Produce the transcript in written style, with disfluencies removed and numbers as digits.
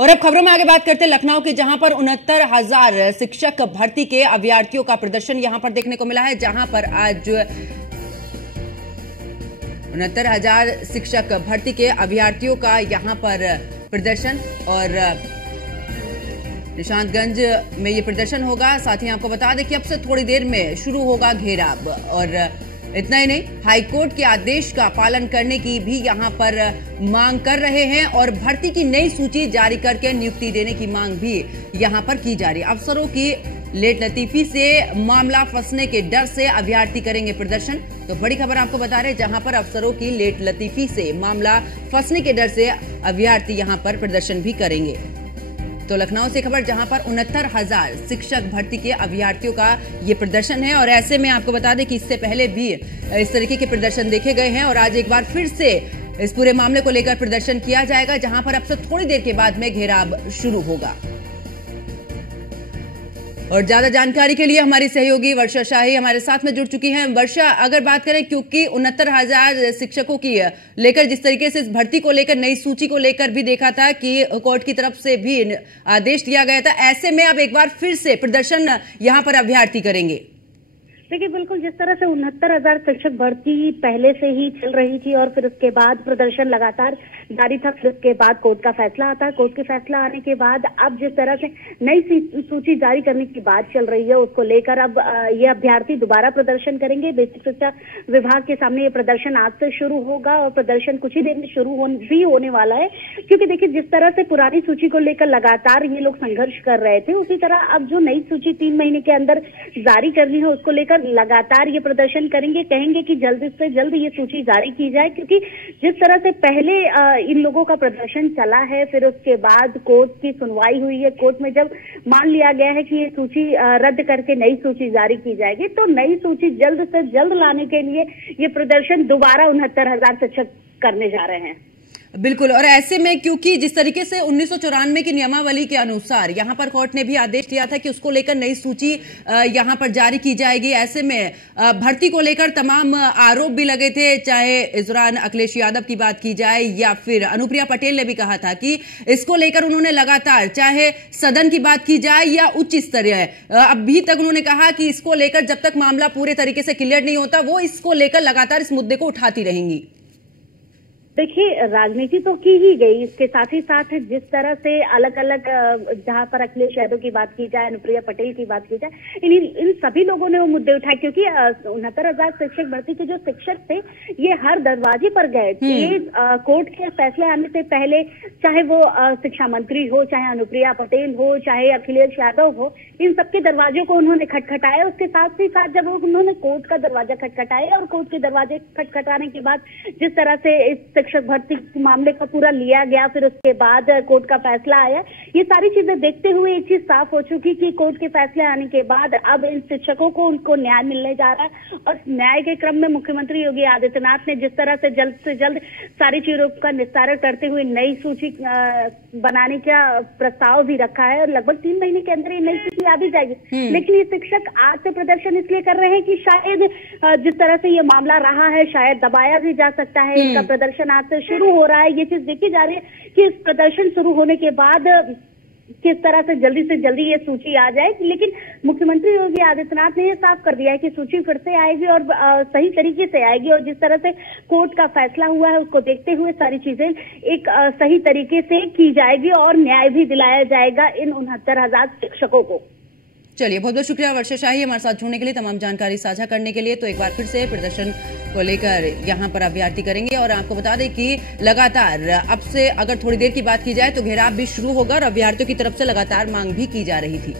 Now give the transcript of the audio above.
और अब खबरों में आगे बात करते हैं लखनऊ की, जहां पर 69,000 शिक्षक भर्ती के अभ्यर्थियों का प्रदर्शन यहां पर देखने को मिला है। जहां पर आज 69,000 शिक्षक भर्ती के अभ्यर्थियों का यहां पर प्रदर्शन और निशांतगंज में ये प्रदर्शन होगा। साथ ही आपको बता दें कि अब से थोड़ी देर में शुरू होगा घेराव। और इतना ही नहीं, हाईकोर्ट के आदेश का पालन करने की भी यहां पर मांग कर रहे हैं और भर्ती की नई सूची जारी करके नियुक्ति देने की मांग भी यहां पर की जा रही है। अफसरों की लेट लतीफी से मामला फंसने के डर से अभ्यर्थी करेंगे प्रदर्शन। तो बड़ी खबर आपको बता रहे हैं, जहां पर अफसरों की लेट लतीफी से मामला फंसने के डर से अभ्यर्थी यहां पर प्रदर्शन भी करेंगे। तो लखनऊ से खबर, जहां पर 69,000 शिक्षक भर्ती के अभ्यर्थियों का ये प्रदर्शन है। और ऐसे में आपको बता दें कि इससे पहले भी इस तरीके के प्रदर्शन देखे गए हैं और आज एक बार फिर से इस पूरे मामले को लेकर प्रदर्शन किया जाएगा, जहां पर अब से थोड़ी देर के बाद में घेराव शुरू होगा। और ज्यादा जानकारी के लिए हमारी सहयोगी वर्षा शाही हमारे साथ में जुड़ चुकी हैं। वर्षा, अगर बात करें, क्योंकि 69,000 शिक्षकों की लेकर जिस तरीके से इस भर्ती को लेकर नई सूची को लेकर भी देखा था कि कोर्ट की तरफ से भी आदेश दिया गया था, ऐसे में अब एक बार फिर से प्रदर्शन यहां पर अभ्यर्थी करेंगे। देखिए, बिल्कुल जिस तरह से 69,000 शिक्षक भर्ती पहले से ही चल रही थी और फिर उसके बाद प्रदर्शन लगातार जारी था, फिर उसके बाद कोर्ट का फैसला आता है। कोर्ट के फैसला आने के बाद अब जिस तरह से नई सूची जारी करने की बात चल रही है, उसको लेकर अब ये अभ्यर्थी दोबारा प्रदर्शन करेंगे। बेसिक शिक्षा विभाग के सामने ये प्रदर्शन आज से शुरू होगा और प्रदर्शन कुछ ही देर में शुरू भी होने वाला है। क्योंकि देखिए, जिस तरह से पुरानी सूची को लेकर लगातार ये लोग संघर्ष कर रहे थे, उसी तरह अब जो नई सूची 3 महीने के अंदर जारी करनी है, उसको लेकर लगातार ये प्रदर्शन करेंगे। कहेंगे कि जल्द से जल्द ये सूची जारी की जाए, क्योंकि जिस तरह से पहले इन लोगों का प्रदर्शन चला है, फिर उसके बाद कोर्ट की सुनवाई हुई है। कोर्ट में जब मान लिया गया है कि ये सूची रद्द करके नई सूची जारी की जाएगी, तो नई सूची जल्द से जल्द लाने के लिए ये प्रदर्शन दोबारा 69,000 शिक्षक करने जा रहे हैं। बिल्कुल, और ऐसे में क्योंकि जिस तरीके से 1994 की नियमावली के अनुसार यहां पर कोर्ट ने भी आदेश दिया था कि उसको लेकर नई सूची यहां पर जारी की जाएगी, ऐसे में भर्ती को लेकर तमाम आरोप भी लगे थे। चाहे इस दौरान अखिलेश यादव की बात की जाए या फिर अनुप्रिया पटेल ने भी कहा था कि इसको लेकर उन्होंने लगातार, चाहे सदन की बात की जाए या उच्च स्तरीय, अभी तक उन्होंने कहा कि इसको लेकर जब तक मामला पूरे तरीके से क्लियर नहीं होता, वो इसको लेकर लगातार इस मुद्दे को उठाती रहेंगी। देखिए, राजनीति तो की ही गई, इसके साथ ही साथ जिस तरह से अलग अलग, जहां पर अखिलेश यादव की बात की जाए, अनुप्रिया पटेल की बात की जाए, इन सभी लोगों ने वो मुद्दे उठाए। क्योंकि 69,000 शिक्षक भर्ती के जो शिक्षक थे, ये हर दरवाजे पर गए थे। कोर्ट के फैसले आने से पहले, चाहे वो शिक्षा मंत्री हो, चाहे अनुप्रिया पटेल हो, चाहे अखिलेश यादव हो, इन सबके दरवाजों को उन्होंने खटखटाया। उसके साथ ही साथ जब उन्होंने कोर्ट का दरवाजा खटखटाया और कोर्ट के दरवाजे खटखटाने के बाद जिस तरह से इस शिक्षक भर्ती मामले का पूरा लिया गया, फिर उसके बाद कोर्ट का फैसला आया, ये सारी चीजें देखते हुए एक चीज साफ हो चुकी कि कोर्ट के फैसले आने के बाद अब इन शिक्षकों को उनको न्याय मिलने जा रहा है। और न्याय के क्रम में मुख्यमंत्री योगी आदित्यनाथ ने जिस तरह से जल्द सारी चीजों का निस्तारण करते हुए नई सूची बनाने का प्रस्ताव भी रखा है और लगभग 3 महीने के अंदर ये नई सूची आ भी जाएगी। लेकिन ये शिक्षक आज से प्रदर्शन इसलिए कर रहे हैं कि शायद जिस तरह से ये मामला रहा है, शायद दबाया भी जा सकता है। इनका प्रदर्शन आज से शुरू हो रहा है। ये चीज देखी जा रही है कि इस प्रदर्शन शुरू होने के बाद किस तरह से जल्दी ये सूची आ जाए। लेकिन मुख्यमंत्री योगी आदित्यनाथ ने ये साफ कर दिया है कि सूची फिर से आएगी और सही तरीके से आएगी। और जिस तरह से कोर्ट का फैसला हुआ है, उसको देखते हुए सारी चीजें एक सही तरीके से की जाएगी और न्याय भी दिलाया जाएगा इन 69,000 शिक्षकों को। चलिए, बहुत बहुत शुक्रिया वर्षा शाही हमारे साथ जुड़ने के लिए, तमाम जानकारी साझा करने के लिए। तो एक बार फिर से प्रदर्शन को लेकर यहां पर अभ्यर्थी करेंगे और आपको बता दें कि लगातार अब से अगर थोड़ी देर की बात की जाए तो घेराव भी शुरू होगा और अभ्यर्थियों की तरफ से लगातार मांग भी की जा रही थी।